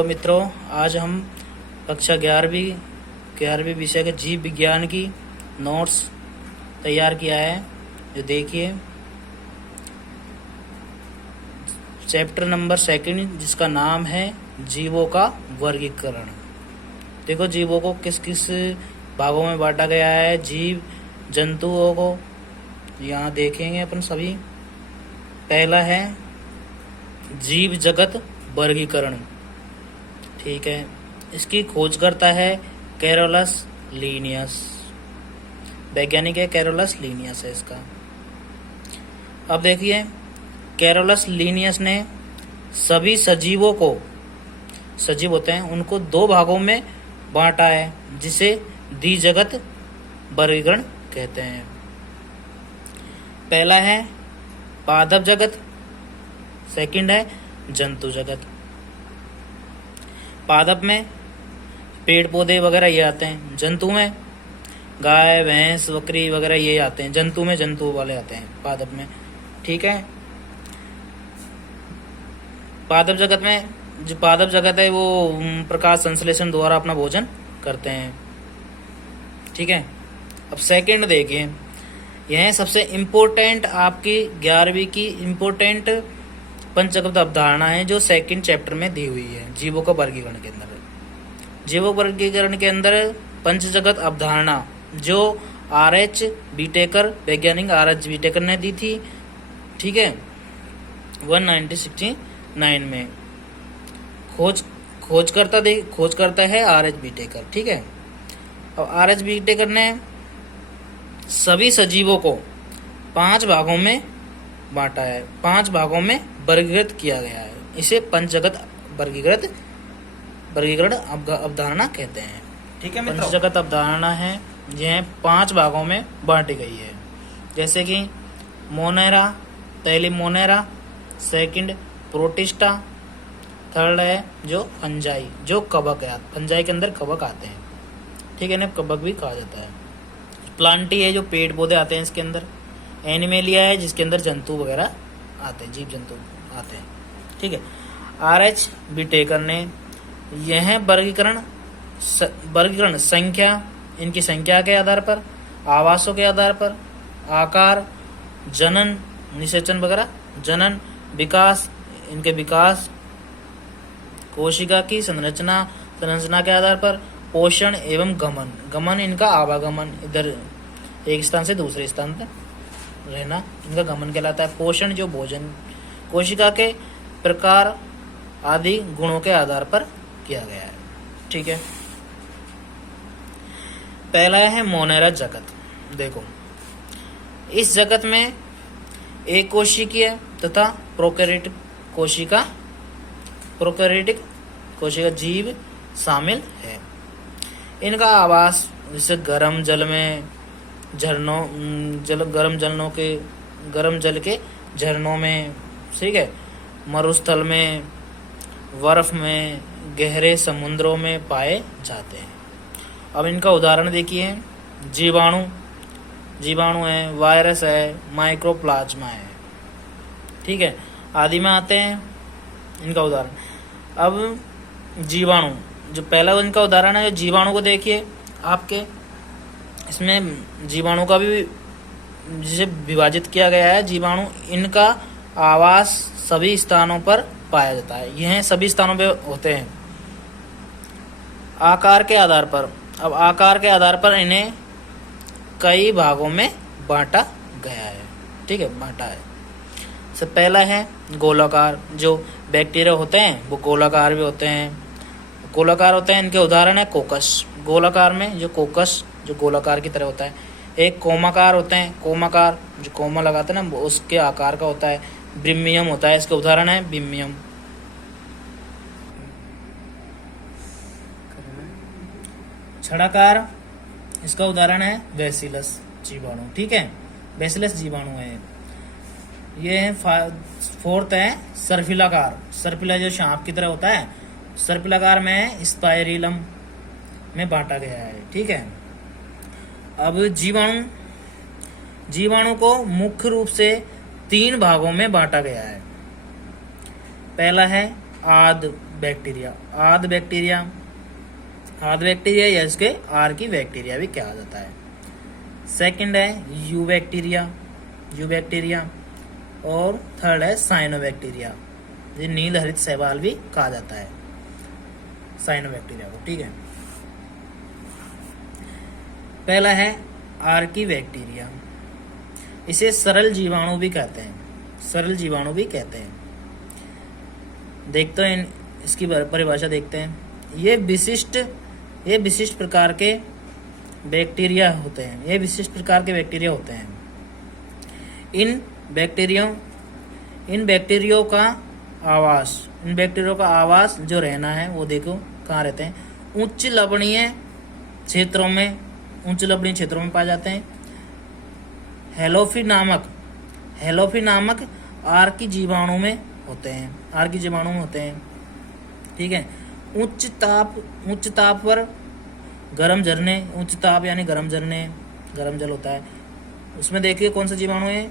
Hello मित्रों, आज हम कक्षा 11वीं विषय के जीव विज्ञान की नोट्स तैयार किया है। जो देखिए चैप्टर नंबर 2 जिसका नाम है जीवों का वर्गीकरण। देखो जीवों को किस किस भागों में बांटा गया है। जीव जंतुओं को यहाँ देखेंगे अपन सभी। पहला है जीव जगत वर्गीकरण, ठीक है। इसकी खोज करता है कैरोलस लीनियस, वैज्ञानिक है कैरोलस लीनियस है इसका। अब देखिए कैरोलस लीनियस ने सभी सजीवों को, सजीव होते हैं उनको 2 भागों में बांटा है, जिसे द्विजगत वर्गीकरण कहते हैं। पहला है पादप जगत, सेकंड है जंतु जगत। पादप में पेड़ पौधे वगैरह ये आते हैं, जंतु में गाय भैंस बकरी वगैरह ये आते हैं, जंतु में जंतु वाले आते हैं पादप में, ठीक है। पादप जगत में जो पादप जगत है वो प्रकाश संश्लेषण द्वारा अपना भोजन करते हैं, ठीक है। अब सेकंड देखिए, यह सबसे इम्पोर्टेंट आपकी 11वीं की इम्पोर्टेंट पंचगत अवधारणा है जो सेकंड चैप्टर में दी हुई है जीवों का वर्गीकरण के अंदर। जीवों वर्गीकरण के अंदर पंचजगत अवधारणा जो R.H. बीटेकर, वैज्ञानिक R.H. बीटेकर ने दी थी, ठीक है, 1969 में। खोज करता है R.H. बीटेकर, ठीक है। अब R.H. बीटेकर ने सभी सजीवों को 5 भागों में बांटा है, 5 भागों में वर्गीकृत किया गया है। इसे पंचजगत वर्गीकरण अवधारणा कहते हैं, ठीक है। पंचजगत अवधारणा है यह 5 भागों में बांटी गई है, जैसे कि मोनेरा, पहली मोनेरा, सेकंड प्रोटिस्टा, थर्ड है जो फंजाई, जो कवक है, फंजाई के अंदर कवक आते हैं, ठीक है, इन्हें कवक भी कहा जाता है। प्लांटी है जो पेड़ पौधे आते हैं इसके अंदर। एनिमेलिया है जिसके अंदर जंतु वगैरह आते हैं, जीव जंतु आते हैं, ठीक है। R.H. बीटेकर ने यह वर्गीकरण संख्या, इनकी संख्या के आधार पर, आवासों के आधार पर, आकार, जनन निषेचन वगैरह, जनन, विकास, इनके विकास, कोशिका की संरचना के आधार पर, पोषण एवं गमन इनका आवागमन, इधर एक स्थान से दूसरे स्थान पर रहना इनका गमन कहलाता है। पोषण जो भोजन, कोशिका के प्रकार आदि गुणों के आधार पर किया गया है, ठीक है। पहला है मोनेरा जगत। देखो इस जगत में एक कोशिकीय तथा प्रोकैरियोटिक कोशिका जीव शामिल है। इनका आवास जैसे गर्म जल के झरनों में, ठीक है, मरुस्थल में, बर्फ में, गहरे समुद्रों में पाए जाते हैं। अब इनका उदाहरण देखिए, जीवाणु है, वायरस है, माइक्रोप्लाज्मा है, ठीक है, आदि में आते हैं इनका उदाहरण। अब जीवाणु, जो पहला इनका उदाहरण है, जीवाणु को देखिए आपके, इसमें जीवाणु का भी जिसे विभाजित किया गया है। जीवाणु इनका आवास सभी स्थानों पर पाया जाता है, यह सभी स्थानों पे होते हैं। आकार के आधार पर, अब आकार के आधार पर इन्हें कई भागों में बांटा गया है, ठीक है, बांटा है। सबसे पहला है गोलाकार, जो बैक्टीरिया होते हैं वो गोलाकार भी होते हैं, इनके उदाहरण है कोकस, गोलाकार में जो कोकस जो गोलाकार की तरह होता है। एक कोमाकार होते हैं, कोमाकार जो कोमा लगाते हैं ना उसके आकार का होता है। ब्रिमियम होता है, इसके उदाहरण है ब्रिमियम। छड़ाकार, इसका उदाहरण है बैसिलस जीवाणु, ठीक है, बैसिलस जीवाणु है। ये है फोर्थ है सर्पिलाकार, सर्पिला जो सांप की तरह होता है, सर्पिलाकार में स्पाइरिलम में बांटा गया है, ठीक है। अब जीवाणु को मुख्य रूप से 3 भागों में बांटा गया है। पहला है आद बैक्टीरिया, आद बैक्टीरिया, आद बैक्टीरिया या इसके आर की बैक्टीरिया भी कहा जाता है। सेकंड है यू बैक्टीरिया, यू बैक्टीरिया, और थर्ड है साइनोबैक्टीरिया, ये नील हरित शैवाल भी कहा जाता है साइनोबैक्टीरिया को। ठीक है, पहला है आर्की बैक्टीरिया, इसे सरल जीवाणु भी कहते हैं, सरल जीवाणु भी कहते हैं। देखते हैं इसकी परिभाषा देखते हैं। ये विशिष्ट प्रकार के बैक्टीरिया होते हैं, ये विशिष्ट प्रकार के बैक्टीरिया होते हैं। इन बैक्टीरियो का आवास जो रहना है वो देखो कहाँ रहते हैं, उच्च लवणीय क्षेत्रों में पाए जाते हैं। हेलोफी नामक आर्की जीवाणु में होते हैं, ठीक है। उच्च ताप पर गर्म झरने, उच्च ताप यानी गर्म जल होता है, उसमें देखिए कौन सा जीवाणु है,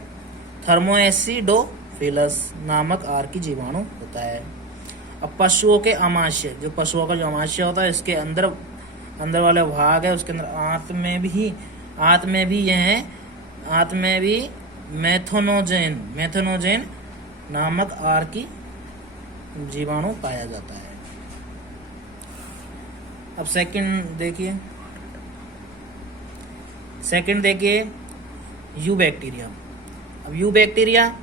थर्मोएसिडोफिलस नामक आर्की जीवाणु होता है। अब पशुओं का जो अमाशय होता है, इसके अंदर वाले भाग है, उसके अंदर आंत में भी मेथनोजेन नामक आर्की जीवाणु पाया जाता है। अब सेकंड देखिए यू बैक्टीरिया। अब यू बैक्टीरिया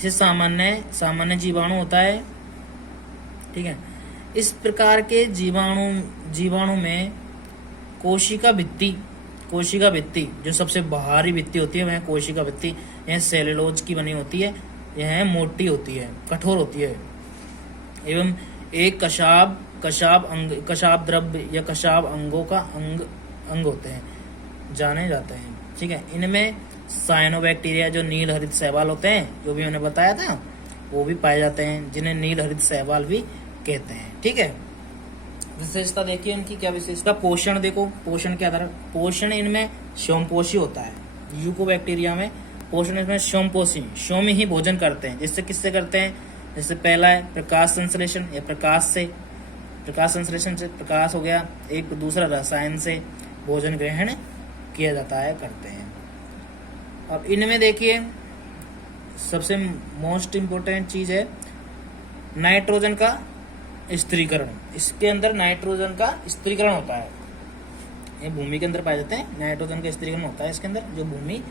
जो सामान्य जीवाणु होता है, ठीक है। इस प्रकार के जीवाणु में कोशिका भित्ति जो सबसे बाहरी भित्ति होती है, वह कोशिका भित्ति यह सेलुलोज की बनी होती है, यह मोटी होती है, कठोर होती है, एवं एक कशाब द्रव्य या कशाब अंगों का अंग होते हैं, जाने जाते हैं, ठीक है। इनमें साइनोबैक्टीरिया जो नील हरित शैवाल होते हैं, जो भी मैंने बताया था, वो भी पाए जाते हैं, जिन्हें नील हरित शैवाल भी कहते हैं, ठीक है। विशेषता देखिए इनकी क्या विशेषता। पोषण देखो, पोषण के आधार, पोषण इनमें स्वयंपोषी होता है। यूकोबैक्टीरिया में पोषण इसमें स्वयं ही भोजन करते हैं। जिससे किससे करते हैं, जैसे पहला है प्रकाश संश्लेषण, या प्रकाश संश्लेषण से प्रकाश हो गया, एक दूसरा रसायन से भोजन ग्रहण किया जाता है, करते हैं। अब इनमें देखिए सबसे मोस्ट इम्पोर्टेंट चीज है नाइट्रोजन का स्थिरीकरण। इसके अंदर नाइट्रोजन का स्थिरीकरण होता है, ये भूमि के अंदर पाए जाते हैं, नाइट्रोजन का स्थिरीकरण होता है इसके अंदर, जो भूमि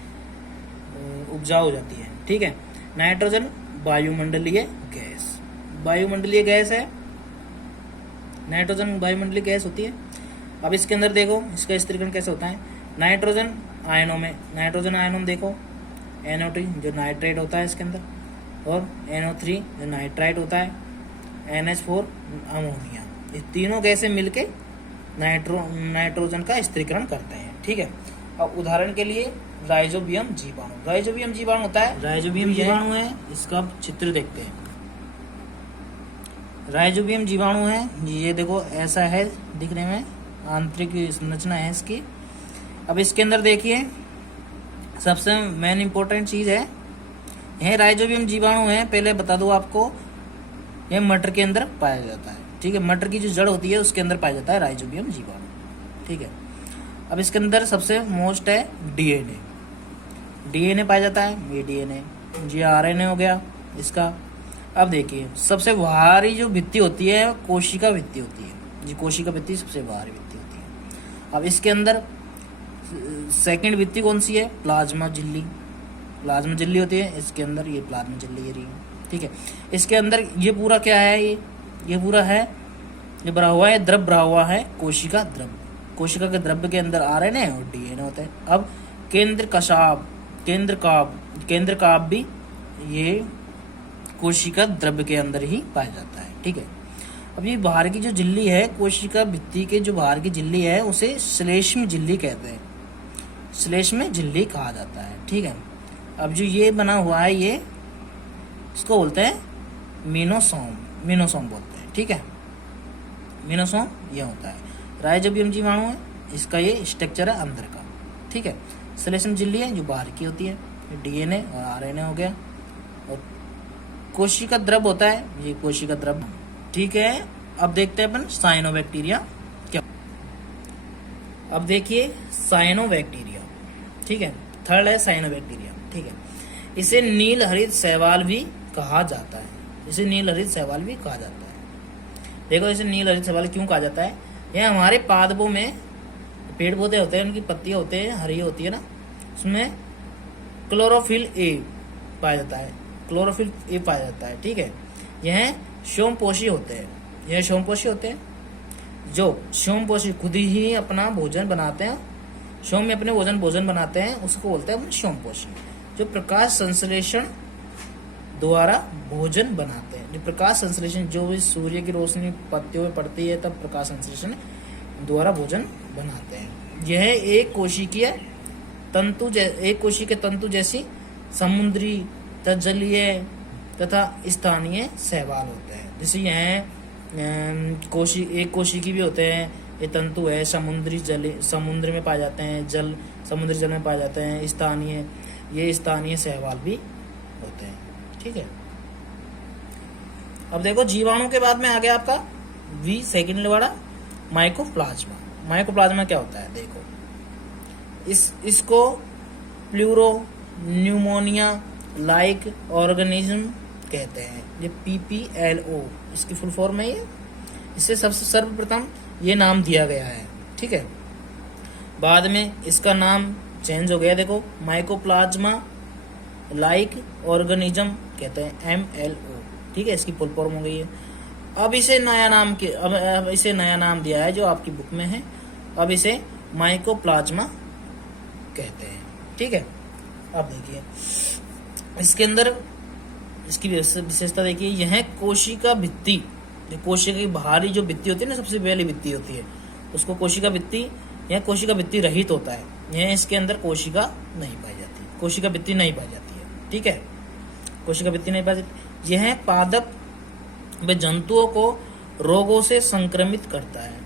उपजाऊ हो जाती है, ठीक है। नाइट्रोजन वायुमंडलीय गैस है, नाइट्रोजन वायुमंडलीय गैस होती है। अब इसके अंदर देखो इसका स्थिरीकरण कैसे होता है। नाइट्रोजन आयनों में देखो NO2 जो नाइट्रेट होता है इसके अंदर, और NO3 जो नाइट्राइट होता है, NH4 अमोनिया, ये तीनों गैसें मिलके नाइट्रोजन का स्थिरीकरण करते हैं, ठीक है। अब उदाहरण के लिए राइजोबियम जीवाणु होता है, राइजोबियम जीवाणु है, इसका चित्र देखते हैं। राइजोबियम जीवाणु है, ये देखो ऐसा है दिखने में, आंतरिक संरचना है इसकी। अब इसके अंदर देखिए सबसे मेन इंपॉर्टेंट चीज है, यह राइजोबियम जीवाणु है, पहले बता दो आपको, यह मटर के अंदर पाया जाता है, ठीक है। मटर की जो जड़ होती है उसके अंदर पाया जाता है राइजोबियम जीवाणु, ठीक है। अब इसके अंदर सबसे मोस्ट है डीएनए पाया जाता है, ये डीएनए, ये आरएनए हो गया इसका। अब देखिए सबसे बाहरी जो भित्ति होती है कोशिका भित्ति होती है, जी कोशिका भित्ति सबसे बाहरी भित्ति होती है। अब इसके अंदर सेकंड भित्ति कौन सी है, प्लाज्मा झिल्ली होती है इसके अंदर, ये प्लाज्मा झिल्ली ये रही, ठीक है। इसके अंदर ये पूरा क्या है, ये पूरा है, ये भरा हुआ है, द्रव भरा हुआ है, कोशिका के द्रव्य के अंदर आरएनए और डीएनए होता है। अब केंद्र काब भी ये कोशिका द्रव्य के अंदर ही पाया जाता है, ठीक है। अब ये बाहर की जो झिल्ली है, कोशिका भित्ति के जो बाहर की झिल्ली है, उसे श्लेष्म झिल्ली कहते हैं, श्लेष्म झिल्ली कहा जाता है, ठीक है। अब जो ये बना हुआ है, ये इसको बोलते हैं मीनोसोम बोलते हैं, ठीक है। मीनोसोम ये होता है, राइजोबियम जीवाणु है, इसका ये स्ट्रक्चर है अंदर का, ठीक है। श्लेष्म झिल्ली है जो बाहर की होती है, डीएनए और आरएनए हो गया, और कोशिका द्रव्य होता है, ये कोशिका द्रव्य ठीक है, अब देखते हैं अपन साइनोबैक्टीरिया क्या। अब देखिए साइनोबैक्टीरिया, ठीक है, थर्ड है साइनोबैक्टीरिया, ठीक है। इसे नील हरित शैवाल भी कहा जाता है, इसे नील हरित शैवाल भी कहा जाता है। देखो इसे नील हरित शैवाल क्यों कहा जाता है, यह हमारे पादपों में पेड़ पौधे होते हैं, उनकी पत्तियां होते हैं, हरी होती है ना, उसमें क्लोरोफिल ए पाया जाता है, क्लोरोफिल ए पाया जाता है, ठीक है। यह सोमपोषी होते हैं, यह सोमपोषी होते हैं, जो सोमपोषी खुद ही अपना भोजन बनाते हैं, सोम में अपने भोजन बनाते हैं, उसको बोलते हैं सोमपोषी। जो प्रकाश संश्लेषण द्वारा भोजन बनाते हैं, जो प्रकाश संश्लेषण, जो भी सूर्य की रोशनी पत्तियों में पड़ती है तब प्रकाश संश्लेषण द्वारा भोजन बनाते हैं। यह एक कोशिकीय तंतु जैसी समुद्री जलीय तथा स्थानीय शैवाल होते हैं। जैसे यह एक कोशिकी भी होते हैं, ये तंतु है, समुद्र में पाए जाते हैं, समुद्री जल में पाए जाते हैं, स्थानीय शैवाल भी होते हैं, ठीक है। अब देखो जीवाणु के बाद में आ गया आपका वी सेकंड वाला माइकोप्लाज्मा। माइकोप्लाज्मा क्या होता है, देखो इसको प्लूरो न्यूमोनिया लाइक ऑर्गेनिज्म कहते हैं। ये PPLO इसकी फुल फॉर्म है ये, इससे सबसे सर्वप्रथम ये नाम दिया गया है, ठीक है। बाद में इसका नाम चेंज हो गया, देखो माइकोप्लाज्मा लाइक ऑर्गेनिज्म कहते हैं, MLO, ठीक है, इसकी फुल फॉर्म हो गई है। अब इसे नया नाम दिया है जो आपकी बुक में है, अब इसे माइकोप्लाज्मा कहते हैं, ठीक है। अब देखिए इसके अंदर इसकी विशेषता देखिए, यह कोशिका भित्ति, कोशिका की बाहरी जो भित्ति होती है ना, सबसे पहली भित्ति होती है, उसको कोशिका भित्ति, यह कोशिका भित्ति रहित होता है, यह इसके अंदर कोशिका नहीं पाई जाती, कोशिका भित्ति नहीं पाई जाती है, ठीक है, कोशिका भित्ति नहीं पाई जाती। यह पादप व जंतुओं को रोगों से संक्रमित करता है,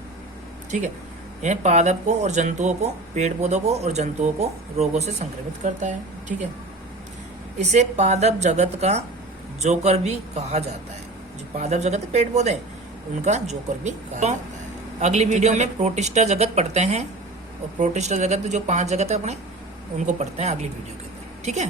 ठीक है, यह पादप को और जंतुओं को, पेड़ पौधों को और जंतुओं को रोगों से संक्रमित करता है, ठीक है। इसे पादप जगत का जोकर भी कहा जाता है, जो पादप जगत है, पेड़ पौधे, उनका जोकर भी कहा जाता है। अगली वीडियो में प्रोटिस्टा जगत पढ़ते हैं, और प्रोटिस्टा जगत जो 5 जगत है अपने, उनको पढ़ते हैं अगली वीडियो के अंदर, ठीक है।